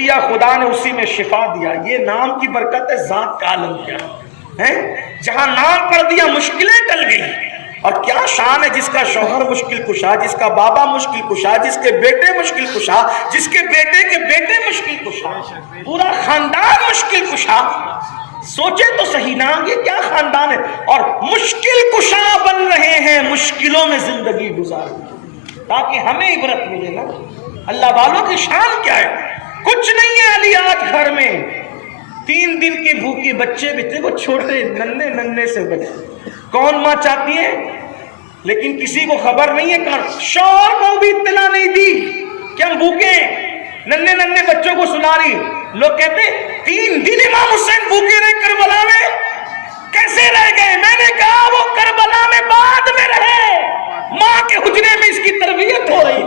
یا خدا نے اسی میں شفا دیا. یہ نام کی برکت ہے، ذات کا عالم کیا ہے. جہاں نام پڑھ دیا مشکلیں ٹل گئی. اور کیا شان ہے جس کا شوہر مشکل کشا، جس کا بابا مشکل کشا، جس کے بیٹے مشکل کشا، جس کے بیٹے کے بیٹے مشکل کشا، پورا خاندان مشکل کشا. سوچے تو صحیح نا، یہ کیا خاندان ہے. اور مشکل کشا بن رہے ہیں مشکلوں میں زندگی گزار، تاکہ ہمیں عبرت ملے نا. اللہ والوں کی شان کیا ہے. کچھ نہیں ہے علیات گھر میں. 3 دن کے بھوکے بچے بھی تھے، وہ چھوٹے ننھے سے بچے. کون ماں چاہتی ہے؟ لیکن کسی کو خبر نہیں ہے. شوہر کو بھی اطلاع نہیں دی کہ ہم بھوکے ہیں. ننھے بچوں کو سنا رہی. لوگ کہتے 3 دن امام حسین بھوکے رہے کربلا میں. کیسے رہ گئے؟ میں نے کہا وہ کربلا میں بعد میں رہے، ماں کے حجرے میں اس کی تربیت ہو رہی.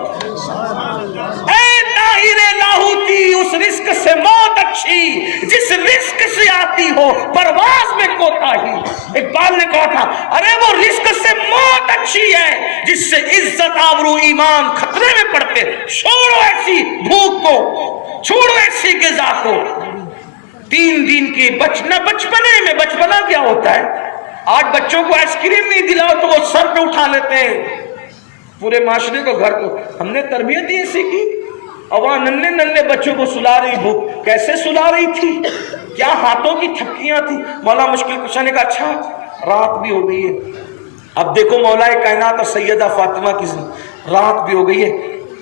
اے طاہر لاہوتی، اس رزق سے موت اچھی جس رزق سے آتی ہو پرواز میں کوتاہی. اقبال نے کہا تھا ارے وہ رزق سے موت اچھی ہے جس سے عزت آبرو ایمان خطرے میں پڑتے. چھوڑو ایسی بھوک کو، چھوڑو ایسی غذا کو. 3 دن کے بچپنے میں، بچپنا کیا ہوتا ہے؟ آج بچوں کو آئس کریم نہیں دلاؤ تو وہ سر پہ اٹھا لیتے ہیں پورے معاشرے کو، گھر کو. ہم نے تربیت ہی ایسی کی. اور وہاں ننھے بچوں کو سلا رہی. بھوک کیسے سلا رہی تھی؟ کیا ہاتھوں کی تھپکیاں تھی. مولا مشکل کشا نے کہا اچھا رات بھی ہو گئی ہے. اب دیکھو مولا کائنات اور سیدہ فاطمہ کی رات بھی ہو گئی ہے.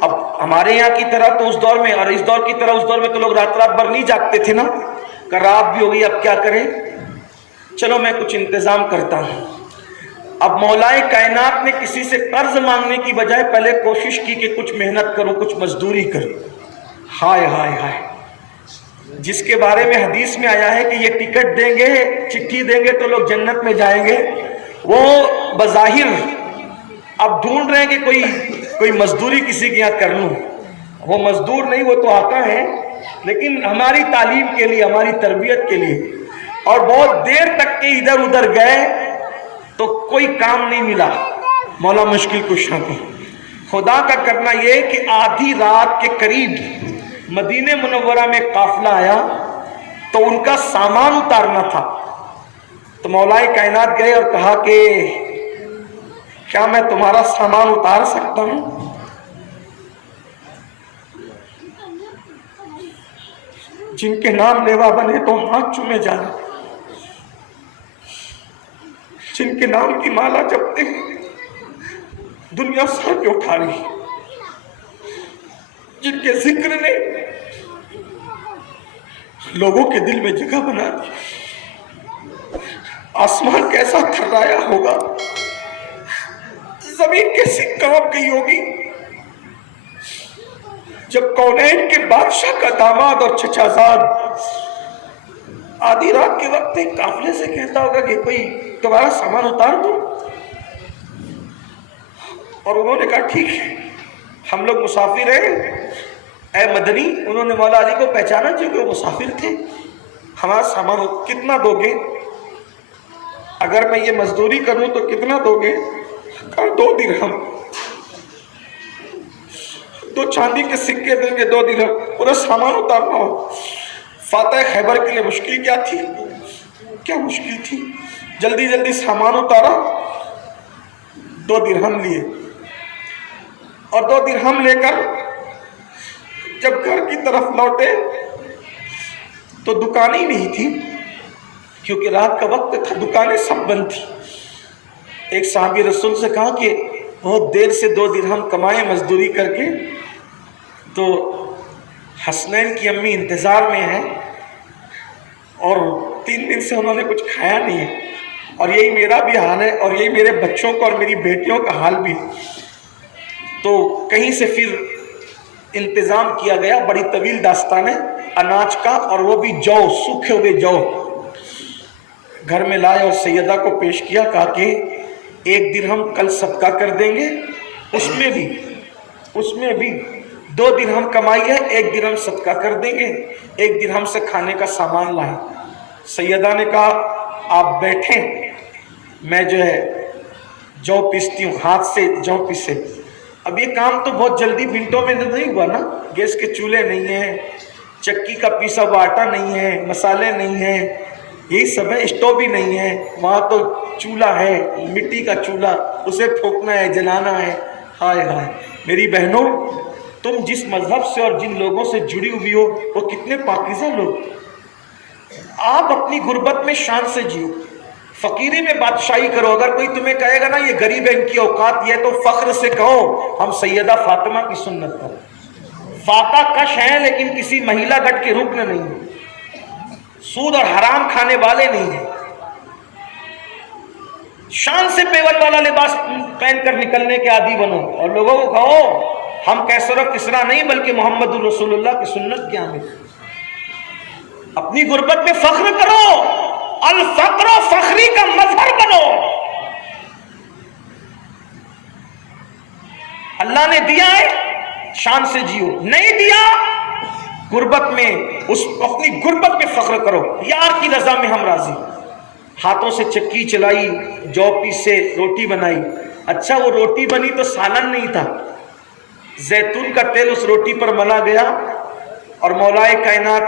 اب ہمارے یہاں کی طرح تو اس دور میں، اور اس دور کی طرح اس دور میں تو لوگ رات بھر نہیں جاگتے تھے نا. کہ رات بھی ہو گئی، اب کیا کریں؟ چلو میں کچھ انتظام کرتا ہوں. اب مولا کائنات نے کسی سے قرض مانگنے کی بجائے پہلے کوشش کی کہ کچھ محنت کرو، کچھ مزدوری کرو. ہائے ہائے ہائے، جس کے بارے میں حدیث میں آیا ہے کہ یہ ٹکٹ دیں گے، چٹھی دیں گے تو لوگ جنت میں جائیں گے، وہ بظاہر اب ڈھونڈ رہے ہیں کہ کوئی مزدوری کسی کے یہاں کر لوں. وہ مزدور نہیں، وہ تو آتا ہے، لیکن ہماری تعلیم کے لیے، ہماری تربیت کے لیے. اور بہت دیر تک کے ادھر ادھر گئے تو کوئی کام نہیں ملا مولا مشکل کشا کو. خدا کا کرنا یہ کہ آدھی رات کے قریب مدینہ منورہ میں قافلہ آیا تو ان کا سامان اتارنا تھا. تو مولا کائنات گئے اور کہا کہ کیا میں تمہارا سامان اتار سکتا ہوں؟ جن کے نام لیوا بنے تو ہاتھ چومے جانا، جن کے نام کی مالا جپتے دنیا سر پہ اٹھا رہی، جن کے ذکر نے لوگوں کے دل میں جگہ بنا دی. آسمان کیسا تھرایا ہوگا، زمین کیسی کانپ گئی ہوگی جب کونین کے بادشاہ کا داماد اور چچا زاد آدھی رات کے وقت ایک قافلے سے کہتا ہوگا کہ کوئی تمہارا سامان اتار دو. اور انہوں نے کہا ٹھیک ہے، ہم لوگ مسافر ہیں اے مدنی. انہوں نے مولا علی کو پہچانا چاہیے کہ وہ مسافر تھے. ہمارا سامان کتنا دو گے؟ اگر میں یہ مزدوری کروں تو کتنا دو گے؟ کہا 2 درہم. 2 چاندی کے سکے دیں گے، 2 درہم. پورا سامان اتارنا ہو. فاتح خیبر کے لیے مشکل کیا تھی؟ کیا مشکل تھی؟ جلدی سامان اتارا، 2 درہم لیے. اور 2 درہم لے کر جب گھر کی طرف لوٹے تو دکانیں ہی نہیں تھی، کیونکہ رات کا وقت تھا، دکانیں سب بند تھی. ایک صحابی رسول سے کہا کہ بہت دیر سے 2 درہم کمائے مزدوری کر کے، تو حسنین کی امی انتظار میں ہیں اور 3 دن سے انہوں نے کچھ کھایا نہیں ہے، اور یہی میرا بھی حال ہے، اور یہی میرے بچوں کا اور میری بیٹیوں کا حال بھی. تو کہیں سے پھر انتظام کیا گیا. بڑی طویل داستان ہے اناج کا، اور وہ بھی جو سوکھے ہوئے جو گھر میں لائے اور سیدہ کو پیش کیا. کہا کہ 1 درہم کل صدقہ کر دیں گے، اس میں بھی 2 درہم کمائی ہے، 1 درہم صدقہ کر دیں گے. 1 درہم سے کھانے کا سامان لائے. سیدہ نے کہا آپ بیٹھیں، میں جو ہے جو پیستی ہوں، ہاتھ سے جو پیسے. اب یہ کام تو بہت جلدی منٹوں میں نہیں ہوا نا، گیس کے چولہے نہیں ہیں، چکی کا پیسا ہوا آٹا نہیں ہے، مسالے نہیں ہیں، یہی سب ہے، اسٹوو بھی نہیں ہے، وہاں تو چولہا ہے، مٹی کا چولہا، اسے پھونکنا ہے، جلانا ہے۔ ہائے ہائے میری بہنوں، تم جس مذہب سے اور جن لوگوں سے جڑی ہوئی ہو وہ کتنے پاکیزہ لوگ۔ آپ اپنی غربت میں شان سے جیو، فقیری میں بادشاہی کرو۔ اگر کوئی تمہیں کہے گا نا یہ غریب ہے، ان کی اوقات یہ، تو فخر سے کہو ہم سیدہ فاطمہ کی سنت پر فاقہ کش ہیں، لیکن کسی مہیلا گٹ کے رکن نہیں ہیں، سود اور حرام کھانے والے نہیں ہیں۔ شان سے پیول والا لباس پہن کر نکلنے کے عادی بنو، اور لوگوں کو کہو ہم کیسر و کسرا نہیں بلکہ محمد الرسول اللہ کی سنت کے عامل۔ اپنی غربت میں فخر کرو، الفقر و فخری کا مظہر بنو۔ اللہ نے دیا ہے شان سے جیو، نہیں دیا غربت میں اپنی غربت میں فخر کرو، یار کی رضا میں ہم راضی۔ ہاتھوں سے چکی چلائی، جو پیسے روٹی بنائی، اچھا وہ روٹی بنی تو سالن نہیں تھا، زیتون کا تیل اس روٹی پر ملا گیا، اور مولائے کائنات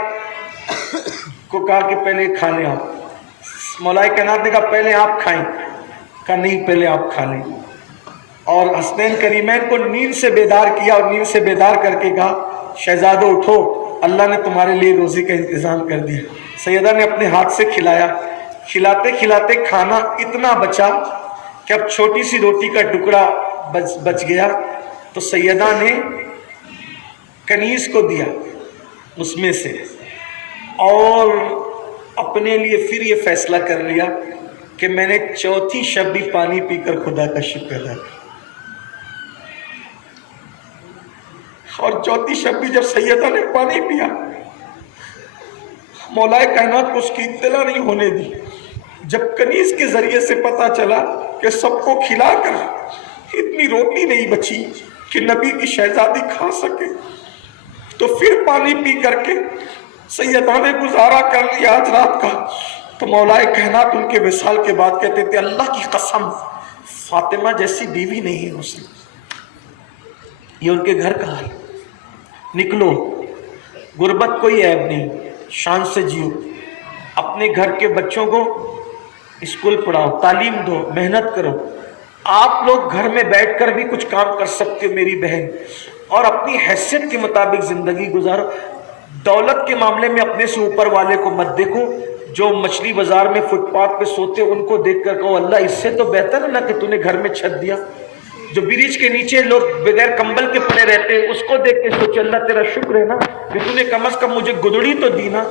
کو کہا کہ پہلے کھا لیں آپ۔ مولائے کائنات نے کہا پہلے آپ کھائیں، کہا نہیں پہلے آپ کھا لیں، اور حسنین کریمین کو نیند سے بیدار کیا، اور نیند سے بیدار کر کے کہا شہزادو اٹھو، اللہ نے تمہارے لیے روزی کا انتظام کر دیا۔ سیدہ نے اپنے ہاتھ سے کھلایا، کھلاتے کھلاتے کھانا اتنا بچا کہ اب چھوٹی سی روٹی کا ٹکڑا بچ گیا، تو سیدہ نے کنیز کو دیا اس میں سے، اور اپنے لیے پھر یہ فیصلہ کر لیا کہ میں نے چوتھی شب بھی پانی پی کر خدا کا شکر ادا کیا۔ اور چوتھی شب بھی جب سیدہ نے پانی پیا، مولائے کائنات کو اس کی اطلاع نہیں ہونے دی۔ جب کنیز کے ذریعے سے پتا چلا کہ سب کو کھلا کر اتنی روٹی نہیں بچی کہ نبی کی شہزادی کھا سکے، تو پھر پانی پی کر کے سیدہ نے گزارا کر لیا آج رات کا۔ تو مولائے کائنات ان کے وصال کے بعد کہتے تھے اللہ کی قسم فاطمہ جیسی بیوی نہیں ہو سکتی۔ یہ ان کے گھر کا حال۔ نکلو، غربت کوئی عیب نہیں، شان سے جیو، اپنے گھر کے بچوں کو اسکول پڑھاؤ، تعلیم دو، محنت کرو۔ آپ لوگ گھر میں بیٹھ کر بھی کچھ کام کر سکتے ہو میری بہن، اور اپنی حیثیت کے مطابق زندگی گزارو۔ دولت کے معاملے میں اپنے سے اوپر والے کو مت دیکھو، جو مچھلی بازار میں فٹ پاتھ پہ سوتے ان کو دیکھ کر کہو اللہ اس سے تو بہتر ہے نا کہ تو نے گھر میں چھت دیا۔ جو برج کے نیچے لوگ بغیر کمبل کے پڑے رہتے ہیں اس کو دیکھ کے سوچے اللہ تیرا شکر ہے نا کہ تو نے کم از کم مجھے گدڑی تو دی نا،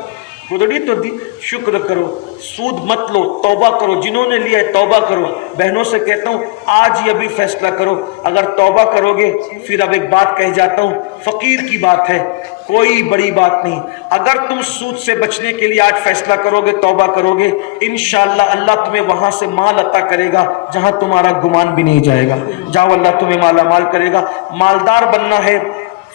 گدڑی تو دی، شکر کرو۔ سود مت لو، توبہ کرو، جنہوں نے لیا ہے توبہ کرو۔ بہنوں سے کہتا ہوں آج ہی ابھی فیصلہ کرو، اگر توبہ کرو گے پھر اب ایک بات کہہ جاتا ہوں، فقیر کی بات ہے، کوئی بڑی بات نہیں۔ اگر تم سود سے بچنے کے لیے آج فیصلہ کرو گے، توبہ کرو گے، انشاءاللہ اللہ تمہیں وہاں سے مال عطا کرے گا جہاں تمہارا گمان بھی نہیں جائے گا، جہاں اللہ تمہیں مالا مال کرے گا۔ مالدار بننا ہے،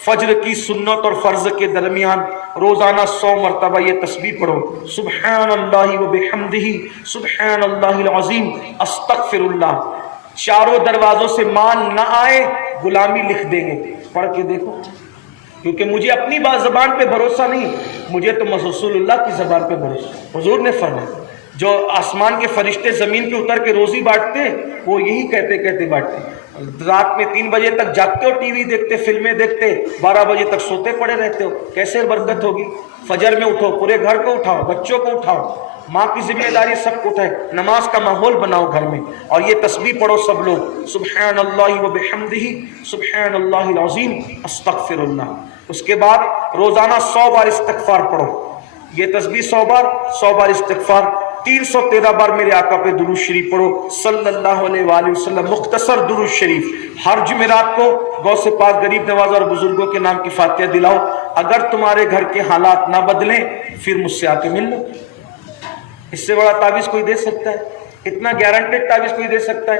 فجر کی سنت اور فرض کے درمیان روزانہ 100 مرتبہ یہ تسبیح پڑھو، سبحان اللہ و بحمدہ سبحان اللہ العظیم استغفر اللہ۔ چاروں دروازوں سے مال نہ آئے غلامی لکھ دیں گے، پڑھ کے دیکھو، کیونکہ مجھے اپنی بات زبان پہ بھروسہ نہیں، مجھے تو رسول اللہ کی زبان پہ بھروسہ۔ حضور نے فرمایا جو آسمان کے فرشتے زمین پہ اتر کے روزی بانٹتے وہ یہی کہتے کہتے بانٹتے۔ رات میں 3 بجے تک جاگتے ہو، ٹی وی دیکھتے، فلمیں دیکھتے، 12 بجے تک سوتے پڑے رہتے ہو، کیسے برکت ہوگی؟ فجر میں اٹھو، پورے گھر کو اٹھاؤ، بچوں کو اٹھاؤ، ماں کی ذمہ داری سب کو اٹھائے، نماز کا ماحول بناؤ گھر میں، اور یہ تسبیح پڑھو سب لوگ، سبحان اللہ و بحمدہ سبحان اللہ العظیم استغفر اللہ۔ اس کے بعد روزانہ 100 بار استغفار پڑھو، یہ تسبیح 100 بار، 100 بار استغفار، 313 بار میرے آقا پہ درود شریف پڑھو صلی اللہ علیہ وآلہ وسلم۔ مختصر درود شریف ہر جمعرات کو غوث پاک غریب نواز اور بزرگوں کے نام کی فاتحہ دلاؤ۔ اگر تمہارے گھر کے حالات نہ بدلیں پھر مجھ سے آ کے مل لو۔ اس سے بڑا تعویذ کوئی دے سکتا ہے؟ اتنا گارنٹیڈ تعویذ کوئی دے سکتا ہے؟